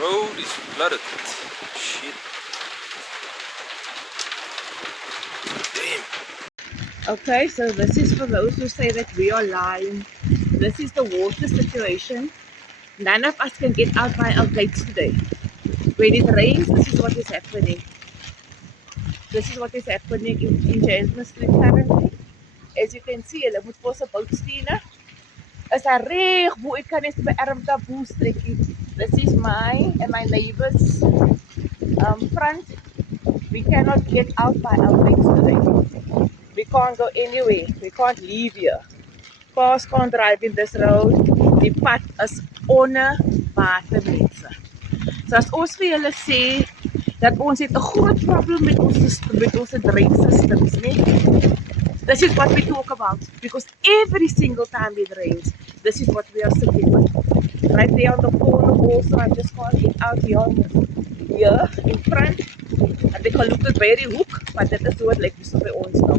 road is flooded. Shit. Damn. Okay, so this is for those who say that we are lying. This is the water situation. None of us can get out by our gates today. When it rains, this is what is happening. This is what is happening in Jasmine Street currently. As you can see, hulle moet vir ons 'n boot stuur. Is daar reg hoe ek kan net by Ermtaboe strekkie. This is my and my neighbors front. We cannot get out by our gates today. We can't go anywhere. We can't leave here. Cars can't drive in this road. Die pad is onder water, mense. So as ons vir julle sê dat ons het 'n groot probleem met ons drain systems, nee. This is what we talk about because every single time it rains, this is what we are sitting with. Right there on the corner also, I just can't get out here in front. En ek gaan loop tot by die hoek, want dit is so wat lyk so by ons nou.